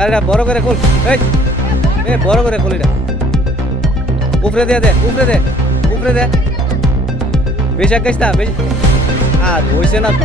আরে বড় করে খোল, এই বড় করে খোল, এটা উপরে দে, উপরে দে, উপরে দে, বেশি আগাইস না, বেশি আর হইছে না তো।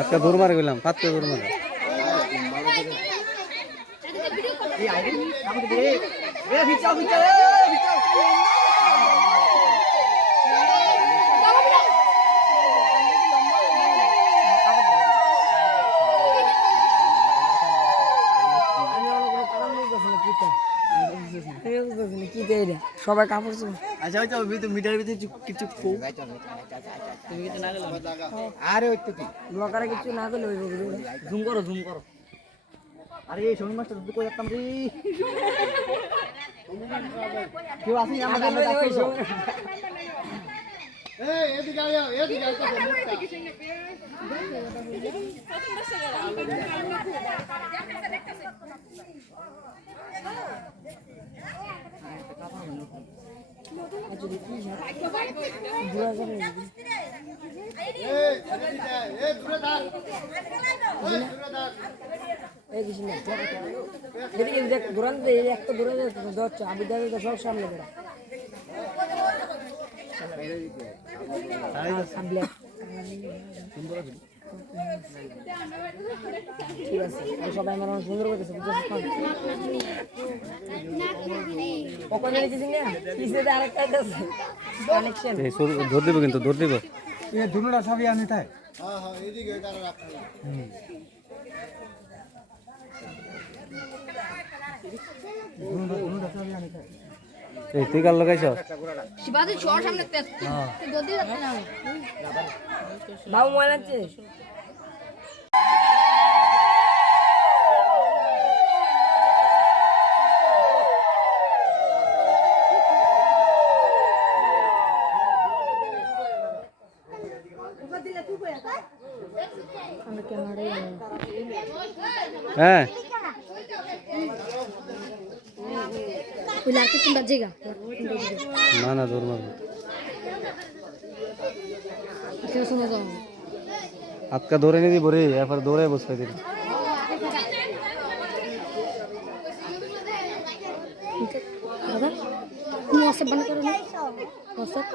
আজকে দূর মারে গেলাম, পাতকে দূর মারে সবাই কাপড় আচ্ছা মিটার ভিতরে কিছু আরে ওই তো কি ব্লগারে কিছু না করলে জুম করো আরে এই শনি মাস্টার তুই কই যাতাম রে কেউ আসেনি আমাদের এই এদিকে আয় এদিকে আয় সব সামনে ঠিক আছে সবাই আমার সুন্দর করতেছে ধর দিব কিন্তু ধর দিব দুটা সবই আনি তাই তুই কাল লাগাইছ বাবু ময়লা আছে হ্যাঁ না না দৌড় মারবো আজকা দৌড়ে নিয়ে দিব রে এরপর দৌড়ে বসে দিল WhatsApp बंद करो ना WhatsApp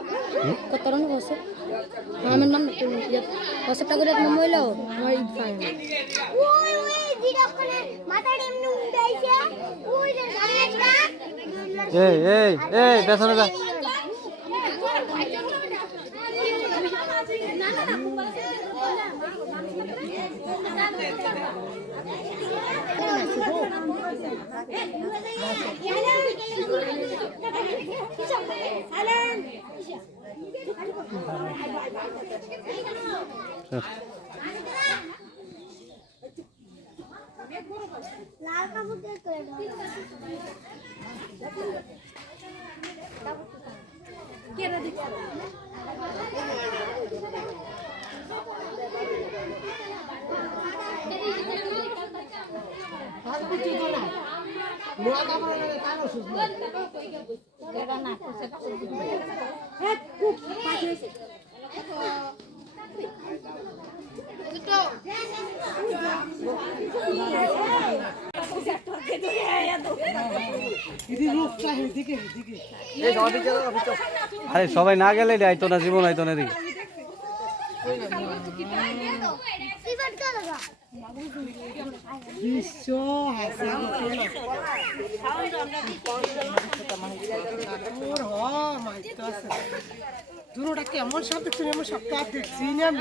करो ना WhatsApp আমার নাম WhatsApp টা করে এক নম্বর হলো আমার ই ফাইল ওই জিরা করে মাথাটা এমনি উঠে আইছে ওই রে এই পেছনে যা লাল কাপড় দিয়ে করে দাও কে রে আরে সবাই না গেলে আইতো না, জীবন আইতো না এদিকে। দুটোটা কেমন সব দেখছি, এমন সব তো আর দেখছি না আমি।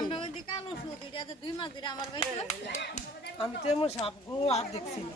আমি তো এমন সাপ আর দেখছি না।